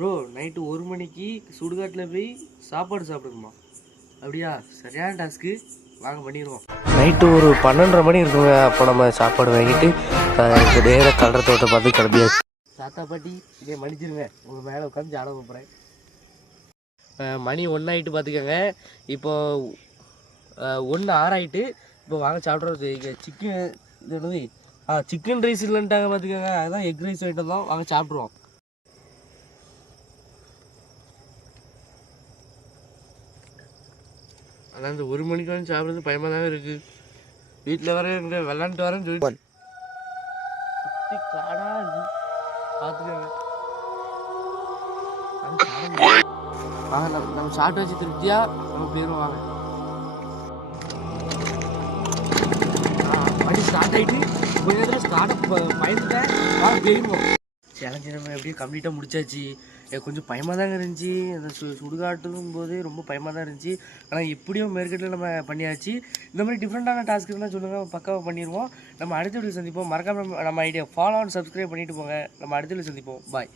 Bro night 1 மணிக்கு சுடுகாட்டில் போய் சாப்பாடு சாப்பிடுங்கம்மா. அப்படியா? சரியான டாஸ்க்கு, வாங்க பண்ணிடுவோம். நைட்டு ஒரு 12:30 மணி இருக்குங்க. அப்போ நம்ம சாப்பாடு வாங்கிட்டு இப்போ நேராக கடற்கரை தோட்டத்தை பார்த்து கிளம்பியாச்சு. தாத்தா பாட்டி இதை மன்னிச்சிருங்க, உங்கள் மேலே உட்காந்து ஜாட போகிறேன். மணி 1 ஆகிட்டு பார்த்துக்கோங்க. இப்போ 1:06 ஆகிட்டு. இப்போ வாங்க சாப்பிட்றது. இங்கே சிக்கன் இது என்னது சிக்கன் ரைஸ் இல்லைன்ட்டாங்க பார்த்துக்கோங்க. அதுதான் எக் ரைஸ் வாங்கிட்டு தான். வாங்க சாப்பிட்ருவோம். ஆனால் இந்த 1 மணிக்கு வந்து சாப்பிட்றது பயமாக தானே இருக்குது. வீட்டில் வர இங்கே விளாண்டுட்டு வரேன்னு சொல்லி சுற்றி காடாக இருக்குது பார்த்துக்கோங்க. வாங்க நம்ம சாப்பிட்டு வச்சு திருப்தியா நம்ம போயிடும். வாங்க வண்டி ஸ்டார்ட் ஆகிட்டு கொஞ்ச நேரத்தில் ஸ்டார்ட் பயந்துட்டேன். வாங்க போயிடுவோம். சேலஞ்சு நம்ம எப்படியும் கம்ப்ளீட்டாக முடிச்சாச்சு. கொஞ்சம் பயமாக தாங்க இருந்துச்சு. அந்த சுடுகாட்டும் போது ரொம்ப பயமாக தான் இருந்துச்சு. ஆனால் எப்படியும் மேற்கட்டில் நம்ம பண்ணியாச்சு. இந்த மாதிரி டிஃப்ரெண்ட்டான டாஸ்க் இருந்தால் சொல்லுங்கள், பக்காவாக பண்ணிடுவோம். நம்ம அடுத்த வீடியோ சந்திப்போம். மறக்காமல் நம்ம ஐடியா ஃபாலோ அண்ட் சப்ஸ்கிரைப் பண்ணிவிட்டு போங்க. நம்ம அடுத்த வீடியோ சந்திப்போம். பாய்.